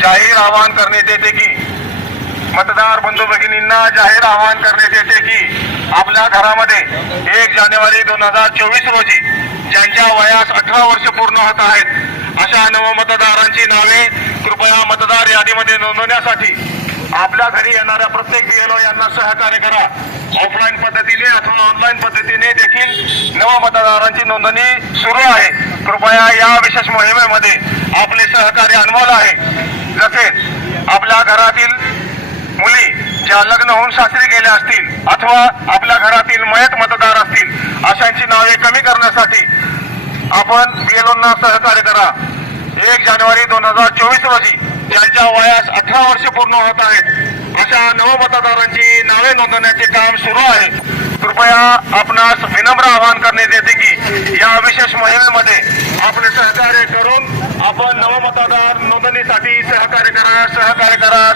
जाहीर आवाहन करण्यात येते की मतदार बंधू भगिनींना जाहीर आवाहन करण्यात येते की आपल्या घरामध्ये एक जानेवारी दोन हजार चोवीस रोजी ज्यांच्या वयास अठरा वर्ष पूर्ण होत आहेत अशा नवमतदारांची नावे कृपया मतदार यादीमध्ये नोंदवण्यासाठी आपल्या घरी येणाऱ्या प्रत्येक बीएलओ यांना सहकार्य करा. ऑफलाईन पद्धती ऑनलाईन पद्धतीने देखील नव मतदारांची नोंदणी सुरू आहे. कृपया या विशेष मोहिमेमध्ये आपले सहकार्य अनमोल आहे. तसेच आपल्या घरातील मुली ज्या लग्न होऊन सासरी गेल्या असतील अथवा आपल्या घरातील मयत मतदार असतील अशांची नावे कमी करण्यासाठी आपण बीएलओंना सहकार्य करा. एक जानेवारी दोन हजार चोवीस रोजी ज्यांच्या वयास अठरा वर्ष पूर्ण होत आहेत. अशा नवमतदारांची नावे नोंदवण्याचे काम सुरू आहे. कृपया आपणास विनम्र आवाहन करण्यात येते की या विशेष मोहिमेमध्ये आपले सहकार्य करून आपण नवमतदार नोंदणीसाठी सहकार्य करा सहकार्य करा सहकार्य करा.